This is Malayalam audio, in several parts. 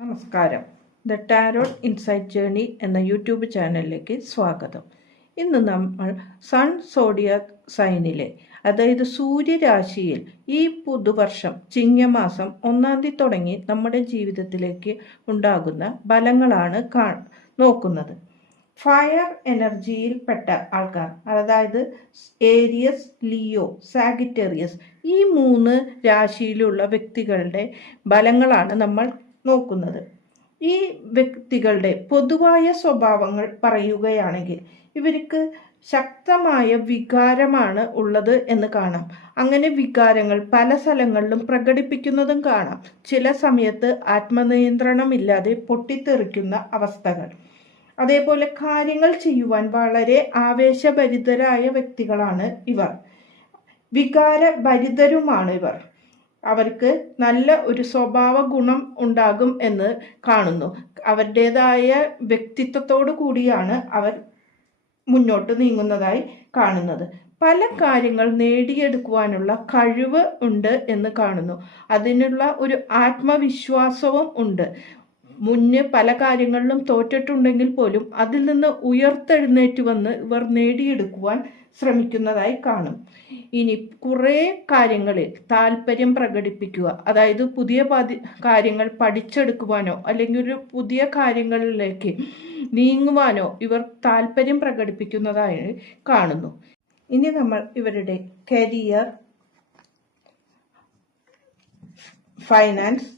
നമസ്കാരം. ദ ടാരോട്ട് ഇൻസൈറ്റ് ജേണി എന്ന യൂട്യൂബ് ചാനലിലേക്ക് സ്വാഗതം. ഇന്ന് നമ്മൾ സൺ സോഡിയാക് സൈനിലെ, അതായത് സൂര്യരാശിയിൽ ഈ പുതുവർഷം ചിങ്ങമാസം 1-ാം തീയതി തുടങ്ങി നമ്മുടെ ജീവിതത്തിലേക്ക് ഉണ്ടാകുന്ന ഫലങ്ങളാണ് നോക്കുന്നത്. ഫയർ എനർജിയിൽപ്പെട്ട ആൾക്കാർ, അതായത് ഏരിയസ്, ലിയോ, സാഗിറ്റേറിയസ്, ഈ 3 രാശിയിലുള്ള വ്യക്തികളുടെ ഫലങ്ങളാണ് നമ്മൾ നോക്കുന്നത്. ഈ വ്യക്തികളുടെ പൊതുവായ സ്വഭാവങ്ങൾ പറയുകയാണെങ്കിൽ ഇവർക്ക് ശക്തമായ വികാരമാണ് ഉള്ളത് എന്ന് കാണാം. അങ്ങനെ വികാരങ്ങൾ പല സ്ഥലങ്ങളിലും പ്രകടിപ്പിക്കുന്നതും കാണാം. ചില സമയത്ത് ആത്മനിയന്ത്രണമില്ലാതെ പൊട്ടിത്തെറിക്കുന്ന അവസ്ഥകൾ. അതേപോലെ കാര്യങ്ങൾ ചെയ്യുവാൻ വളരെ ആവേശഭരിതരായ വ്യക്തികളാണ് ഇവർ. വികാരഭരിതരുമാണ് ഇവർ. അവർക്ക് നല്ല ഒരു സ്വഭാവ ഗുണം ഉണ്ടാകും എന്ന് കാണുന്നു. അവരുടേതായ വ്യക്തിത്വത്തോടു കൂടിയാണ് അവർ മുന്നോട്ട് നീങ്ങുന്നതായി കാണുന്നത്. പല കാര്യങ്ങൾ നേടിയെടുക്കുവാനുള്ള കഴിവ് ഉണ്ട് എന്ന് കാണുന്നു. അതിനുള്ള ഒരു ആത്മവിശ്വാസവും ഉണ്ട്. മുന്നേ പല കാര്യങ്ങളിലും തോറ്റിട്ടുണ്ടെങ്കിൽ പോലും അതിൽ നിന്ന് ഉയർത്തെഴുന്നേറ്റ് വന്ന് ഇവർ നേടിയെടുക്കുവാൻ ശ്രമിക്കുന്നതായി കാണും. ഇനി കുറേ കാര്യങ്ങളിൽ താല്പര്യം പ്രകടിപ്പിക്കുക, അതായത് പുതിയ കാര്യങ്ങൾ പഠിച്ചെടുക്കുവാനോ അല്ലെങ്കിൽ ഒരു പുതിയ കാര്യങ്ങളിലേക്ക് നീങ്ങുവാനോ ഇവർ താല്പര്യം പ്രകടിപ്പിക്കുന്നതായി കാണുന്നു. ഇനി നമ്മൾ ഇവരുടെ career, finance,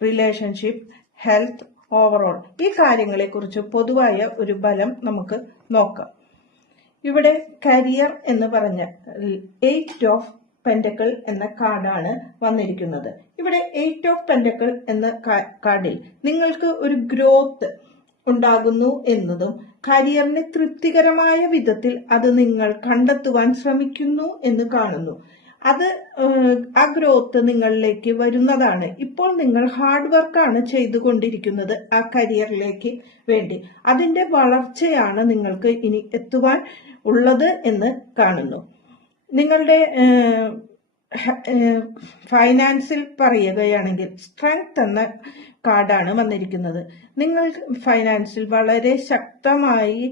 relationship, health, overall ഈ കാര്യങ്ങളെക്കുറിച്ച് പൊതുവായ ഒരു ഫലം നമുക്ക് നോക്കാം. ഇവിടെ കരിയർ എന്ന് പറഞ്ഞ 8 ഓഫ് പെന്റക്കിൾ എന്ന കാർഡാണ് വന്നിരിക്കുന്നത്. ഇവിടെ 8 ഓഫ് പെന്റക്കിൾ എന്ന കാർഡിൽ നിങ്ങൾക്ക് ഒരു ഗ്രോത്ത് ഉണ്ടാകുന്നു എന്നതും കരിയറിന് തൃപ്തികരമായ വിധത്തിൽ അത് നിങ്ങൾ കണ്ടെത്തുവാൻ ശ്രമിക്കുന്നു എന്ന് കാണുന്നു. അത് ആ ഗ്രോത്ത് നിങ്ങളിലേക്ക് വരുന്നതാണ്. ഇപ്പോൾ നിങ്ങൾ ഹാർഡ് വർക്കാണ് ചെയ്തുകൊണ്ടിരിക്കുന്നത് ആ കരിയറിലേക്ക് വേണ്ടി. അതിന്റെ വളർച്ചയാണ് നിങ്ങൾക്ക് ഇനി എത്തുവാൻ ഉള്ളത് എന്ന് കാണുന്നു. നിങ്ങളുടെ ഫൈനാൻസിൽ പറയുകയാണെങ്കിൽ സ്ട്രെങ്ത് എന്ന കാർഡാണ് വന്നിരിക്കുന്നത്. നിങ്ങൾ ഫൈനാൻസിൽ വളരെ ശക്തമായി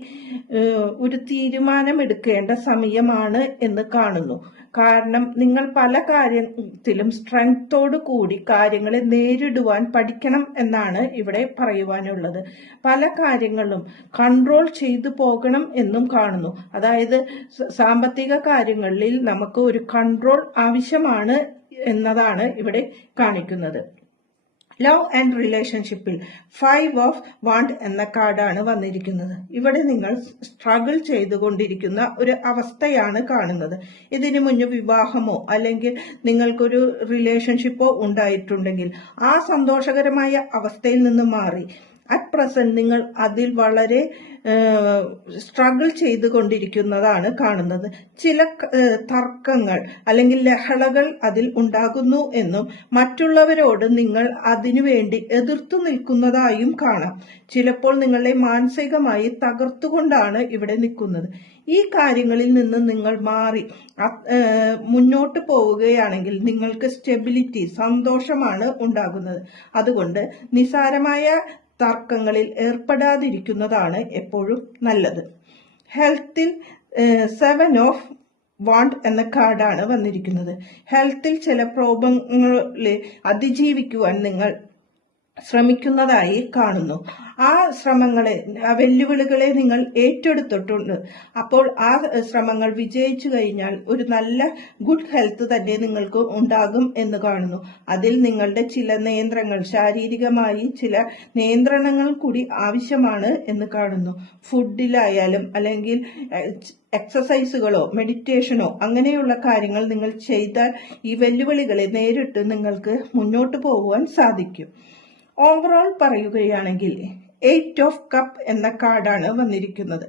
ഒരു തീരുമാനമെടുക്കേണ്ട സമയമാണ് എന്ന് കാണുന്നു. കാരണം നിങ്ങൾ പല കാര്യത്തിലും സ്ട്രെങ്തോട് കൂടി കാര്യങ്ങളെ നേരിടുവാൻ പഠിക്കണം എന്നാണ് ഇവിടെ പറയുവാനുള്ളത്. പല കാര്യങ്ങളും കൺട്രോൾ ചെയ്തു പോകണം എന്നും കാണുന്നു. അതായത് സാമ്പത്തിക കാര്യങ്ങളിൽ നമുക്ക് ഒരു കൺട്രോൾ ആവശ്യമാണ് എന്നതാണ് ഇവിടെ കാണിക്കുന്നത്. ലവ് ആൻഡ് റിലേഷൻഷിപ്പിൽ 5 ഓഫ് വാണ്ട് എന്ന കാർഡാണ് വന്നിരിക്കുന്നത്. ഇവിടെ നിങ്ങൾ സ്ട്രഗിൾ ചെയ്തുകൊണ്ടിരിക്കുന്ന ഒരു അവസ്ഥയാണ് കാണുന്നത്. ഇതിനു മുന്നേ വിവാഹമോ അല്ലെങ്കിൽ നിങ്ങൾക്കൊരു റിലേഷൻഷിപ്പോ ഉണ്ടായിട്ടുണ്ടെങ്കിൽ ആ സന്തോഷകരമായ അവസ്ഥയിൽ നിന്ന് മാറി അറ്റ് പ്രസന്റ് നിങ്ങൾ അതിൽ വളരെ സ്ട്രഗിൾ ചെയ്തുകൊണ്ടിരിക്കുന്നതാണ് കാണുന്നത്. ചില തർക്കങ്ങൾ അല്ലെങ്കിൽ ലഹളകൾ അതിൽ ഉണ്ടാകുന്നു എന്നും മറ്റുള്ളവരോട് നിങ്ങൾ അതിനുവേണ്ടി എതിർത്തു നിൽക്കുന്നതായും കാണാം. ചിലപ്പോൾ നിങ്ങളെ മാനസികമായി തകർത്തുകൊണ്ടാണ് ഇവിടെ നിൽക്കുന്നത്. ഈ കാര്യങ്ങളിൽ നിന്ന് നിങ്ങൾ മാറി മുന്നോട്ട് പോവുകയാണെങ്കിൽ നിങ്ങൾക്ക് സ്റ്റെബിലിറ്റി, സന്തോഷമാണ് ഉണ്ടാകുന്നത്. അതുകൊണ്ട് നിസ്സാരമായ തർക്കങ്ങളിൽ ഏർപ്പെടാതിരിക്കുന്നതാണ് എപ്പോഴും നല്ലത്. ഹെൽത്തിൽ 7 ഓഫ് വാണ്ട് എന്ന കാർഡാണ് വന്നിരിക്കുന്നത്. ഹെൽത്തിൽ ചില പ്രോബ്ലങ്ങളെ അതിജീവിക്കുവാൻ നിങ്ങൾ ശ്രമിക്കുന്നതായി കാണുന്നു. ആ ശ്രമങ്ങളെ, ആ വെല്ലുവിളികളെ നിങ്ങൾ ഏറ്റെടുത്തിട്ടുണ്ട്. അപ്പോൾ ആ ശ്രമങ്ങൾ വിജയിച്ചു കഴിഞ്ഞാൽ ഒരു നല്ല ഗുഡ് ഹെൽത്ത് തന്നെ നിങ്ങൾക്ക് ഉണ്ടാകും എന്ന് കാണുന്നു. അതിൽ നിങ്ങളുടെ ചില നിയന്ത്രണങ്ങൾ, ശാരീരികമായി ചില നിയന്ത്രണങ്ങൾ കൂടി ആവശ്യമാണ് എന്ന് കാണുന്നു. ഫുഡിലായാലും അല്ലെങ്കിൽ എക്സസൈസുകളോ മെഡിറ്റേഷനോ അങ്ങനെയുള്ള കാര്യങ്ങൾ നിങ്ങൾ ചെയ്താൽ ഈ വെല്ലുവിളികളെ നേരിട്ട് നിങ്ങൾക്ക് മുന്നോട്ട് പോകുവാൻ സാധിക്കും. ഓവറോൾ പറയുകയാണെങ്കിൽ 8 ഓഫ് കപ്പ് എന്ന കാർഡാണ് വന്നിരിക്കുന്നത്.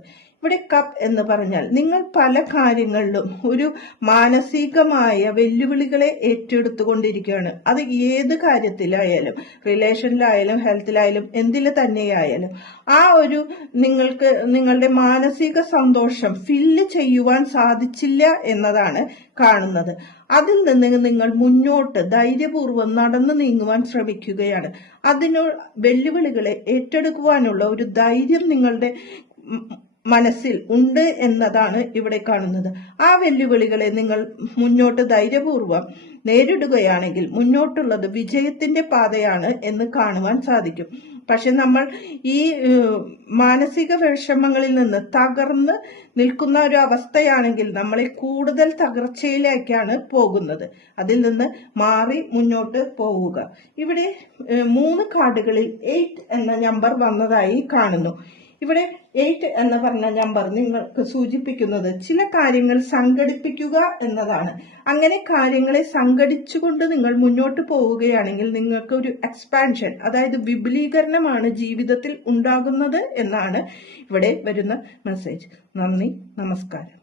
ഇവിടെ കപ്പ് എന്ന് പറഞ്ഞാൽ നിങ്ങൾ പല കാര്യങ്ങളിലും ഒരു മാനസികമായ വെല്ലുവിളികളെ ഏറ്റെടുത്തുകൊണ്ടിരിക്കുകയാണ്. അത് ഏത് കാര്യത്തിലായാലും, റിലേഷനിലായാലും ഹെൽത്തിലായാലും എന്തിൽ തന്നെയായാലും ആ ഒരു നിങ്ങൾക്ക് നിങ്ങളുടെ മാനസിക സന്തോഷം ഫില്ല് ചെയ്യുവാൻ സാധിച്ചില്ല എന്നതാണ് കാണുന്നത്. അതിൽ നിന്ന് നിങ്ങൾ മുന്നോട്ട് ധൈര്യപൂർവ്വം നടന്നു നീങ്ങുവാൻ ശ്രമിക്കുകയാണ്. വെല്ലുവിളികളെ ഏറ്റെടുക്കുവാനുള്ള ഒരു ധൈര്യം നിങ്ങളുടെ മനസ്സിൽ ഉണ്ട് എന്നതാണ് ഇവിടെ കാണുന്നത്. ആ വെല്ലുവിളികളെ നിങ്ങൾ മുന്നോട്ട് ധൈര്യപൂർവ്വം നേരിടുകയാണെങ്കിൽ മുന്നോട്ടുള്ളത് വിജയത്തിന്റെ പാതയാണ് എന്ന് കാണുവാൻ സാധിക്കും. പക്ഷെ നമ്മൾ ഈ മാനസിക വിഷമങ്ങളിൽ നിന്ന് തകർന്ന് നിൽക്കുന്ന ഒരു അവസ്ഥയാണെങ്കിൽ നമ്മളെ കൂടുതൽ തകർച്ചയിലേക്കാണ് പോകുന്നത്. അതിൽ നിന്ന് മാറി മുന്നോട്ട് പോവുക. ഇവിടെ 3 കാർഡുകളിൽ 8 എന്ന നമ്പർ വന്നതായി കാണുന്നു. ഇവിടെ 8 എന്ന് പറഞ്ഞ നമ്പർ നിങ്ങൾക്ക് സൂചിപ്പിക്കുന്നത് ചില കാര്യങ്ങൾ സംഘടിപ്പിക്കുക എന്നതാണ്. അങ്ങനെ കാര്യങ്ങളെ സംഘടിച്ചുകൊണ്ട് നിങ്ങൾ മുന്നോട്ട് പോവുകയാണെങ്കിൽ നിങ്ങൾക്ക് ഒരു എക്സ്പാൻഷൻ, അതായത് വിപുലീകരണമാണ് ജീവിതത്തിൽ ഉണ്ടാകുന്നത് എന്നാണ് ഇവിടെ വരുന്ന മെസ്സേജ്. നന്ദി, നമസ്കാരം.